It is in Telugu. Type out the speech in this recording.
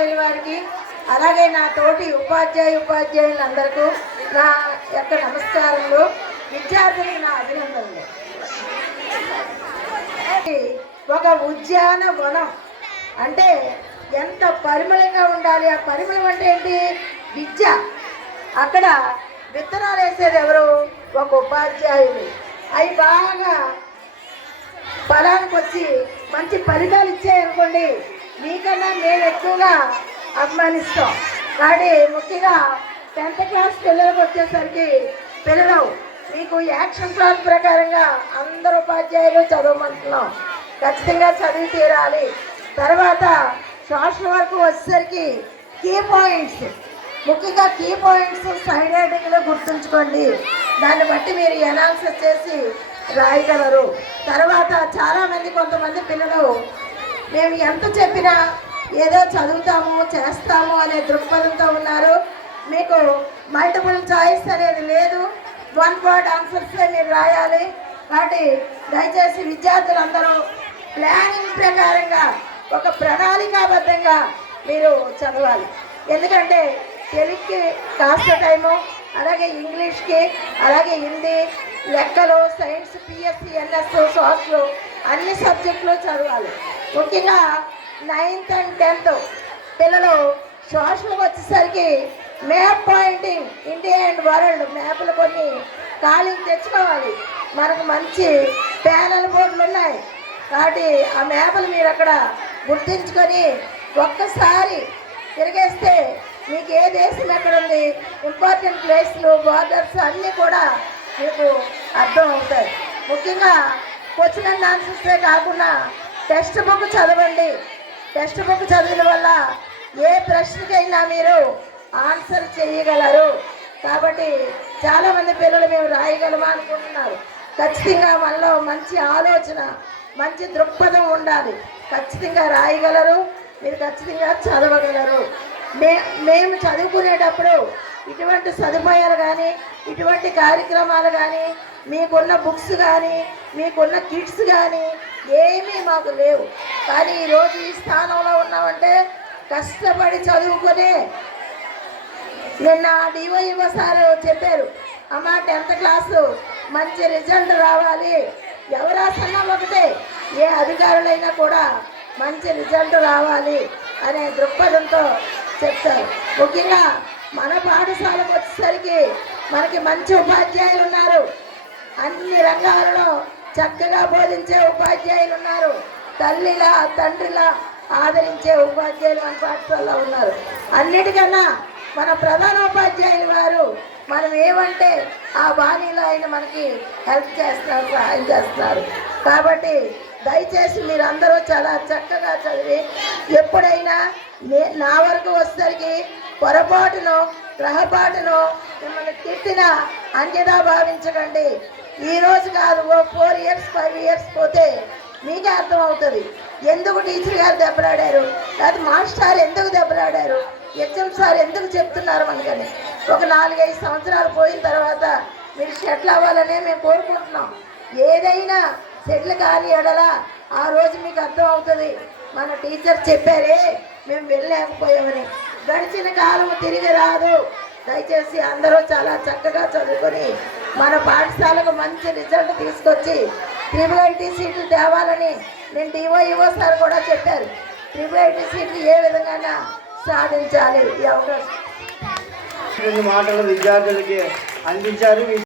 ఉపాధ్యాయుల వారికి అలాగే నా తోటి ఉపాధ్యాయ ఉపాధ్యాయులందరికీ నా యొక్క నమస్కారములు. విద్యార్థులకు నా అభినందనలు. ఒక ఉద్యాన వనం అంటే ఎంత పరిమళంగా ఉండాలి? ఆ పరిమళం అంటే ఏంటి? విద్య. అక్కడ విత్తనాలు వేసేది ఎవరు? ఒక ఉపాధ్యాయుడు అవి బాగా ఫలానికి వచ్చి మంచి ఫలితాలు ఇచ్చాయనుకోండి. మీకన్నా మేము ఎక్కువగా అభిమానిస్తాం. కానీ ముఖ్యంగా టెన్త్ క్లాస్ పిల్లలకు వచ్చేసరికి పిల్లలు మీకు యాక్షన్ ప్లాన్ ప్రకారంగా అందరు ఉపాధ్యాయులు చదవమంటున్నాం. ఖచ్చితంగా చదివి తీరాలి. తర్వాత సోషల్ వర్క్ వచ్చేసరికి కీ పాయింట్స్ ముఖ్యంగా కీ పాయింట్స్ సైడ్ హెడ్డింగ్లో గుర్తుంచుకోండి. దాన్ని బట్టి మీరు ఎనాలిసిస్ చేసి రాయగలరు. తర్వాత చాలామంది కొంతమంది పిల్లలు మేము ఎంత చెప్పినా ఏదో చదువుతాము చేస్తాము అనే దృక్పథంతో ఉన్నారు. మీకు మల్టిపుల్ చాయిస్ అనేది లేదు. వన్ వర్డ్ ఆన్సర్సే మీరు రాయాలి. కాబట్టి దయచేసి విద్యార్థులందరూ ప్లానింగ్ ప్రకారంగా ఒక ప్రణాళికాబద్ధంగా మీరు చదవాలి. ఎందుకంటే తెలుగుకి కాస్త టైము అలాగే ఇంగ్లీష్కి అలాగే హిందీ లెక్కలు సైన్స్ పిఎస్సి ఎన్ఎస్ సోషల్ అన్ని సబ్జెక్టులు చదవాలి. ముఖ్యంగా నైన్త్ అండ్ టెన్త్ పిల్లలు సోషల్ వచ్చేసరికి map pointing India and world మ్యాప్లు కొన్ని ఖాళీకి తెచ్చుకోవాలి. మనకు మంచి ప్యానల్ బోర్డులు ఉన్నాయి. కాబట్టి ఆ మ్యాప్లు మీరు అక్కడ గుర్తించుకొని ఒక్కసారి తిరిగేస్తే మీకు ఏ దేశం ఎక్కడ ఉంది ఇంపార్టెంట్ ప్లేస్లు బార్డర్స్ అన్నీ కూడా మీకు అర్థం అవుతాయి ముఖ్యంగా క్వశ్చన్ అండ్ ఆన్సర్సే కాకుండా టెక్స్ట్ బుక్ చదవండి. టెక్స్ట్ బుక్ చదివిన వల్ల ఏ ప్రశ్నకైనా మీరు ఆన్సర్ చేయగలరు. కాబట్టి చాలామంది పిల్లలు మేము రాయగలమా అనుకుంటున్నారు. ఖచ్చితంగా మనలో మంచి ఆలోచన మంచి దృక్పథం ఉండాలి. ఖచ్చితంగా రాయగలరు మీరు ఖచ్చితంగా చదవగలరు. మే మేము చదువుకునేటప్పుడు ఇటువంటి సదుపాయాలు కానీ ఇటువంటి కార్యక్రమాలు కానీ మీకున్న బుక్స్ కానీ మీకున్న కిట్స్ కానీ ఏమీ మాకు లేవు. కానీ ఈరోజు ఈ స్థానంలో ఉన్నామంటే కష్టపడి చదువుకునే నిన్న డిఓఈఓ సార్ చెప్పారు అమ్మ టెన్త్ క్లాసు మంచి రిజల్ట్ రావాలి. ఎవరాసన్నా ఒకటే? ఏ అధికారులైనా కూడా మంచి రిజల్ట్ రావాలి అనే దృక్పథంతో చెప్తారు. ముఖ్యంగా మన పాఠశాలకు వచ్చేసరికి మనకి మంచి ఉపాధ్యాయులు ఉన్నారు. అన్ని రంగాలలో చక్కగా బోధించే ఉపాధ్యాయులు ఉన్నారు తల్లిలా తండ్రిలా ఆదరించే ఉపాధ్యాయులు మన పాఠశాలలో ఉన్నారు. అన్నిటికన్నా మన ప్రధాన ఉపాధ్యాయులు వారు మనం ఏమంటే ఆ బాణీలో ఆయన మనకి హెల్ప్ చేస్తున్నారు సహాయం చేస్తున్నారు కాబట్టి దయచేసి మీరందరూ చాలా చక్కగా చదివి ఎప్పుడైనా నా వరకు వచ్చేసరికి పొరపాటును గ్రహపాటును మిమ్మల్ని తిట్టిన అంజనా భావించకండి. ఈ రోజు కాదు ఓ ఫోర్ ఇయర్స్ ఫైవ్ ఇయర్స్ పోతే మీకే అర్థమవుతుంది. ఎందుకు టీచర్ గారు దెబ్బలాడారు? లేదా మాస్టర్ ఎందుకు దెబ్బలాడారు? హెచ్ఎం సార్ ఎందుకు చెప్తున్నారు మనకని? ఒక నాలుగైదు సంవత్సరాలు పోయిన తర్వాత మీరు సెటిల్ అవ్వాలనే మేము కోరుకుంటున్నాం. ఏదైనా సెటిల్ కాని ఎడల ఆ రోజు మీకు అర్థం అవుతుంది మన టీచర్ చెప్పారే మేము వెళ్ళలేకపోయామని. గడిచిన కాలం తిరిగి రాదు. దయచేసి అందరూ చాలా చక్కగా చదువుకొని మన పాఠశాలకు మంచి రిజల్ట్ తీసుకొచ్చి ట్రిపుల్ ఐటీ సీట్లు తేవాలని నేను డిఓఈఓ సార్ కూడా చెప్పారు. ట్రిపుల్ ఐటీ సీట్లు ఏ విధంగా సాధించాలి ఈ అవకాశం. మాటలు విద్యార్థులకి అందించారు.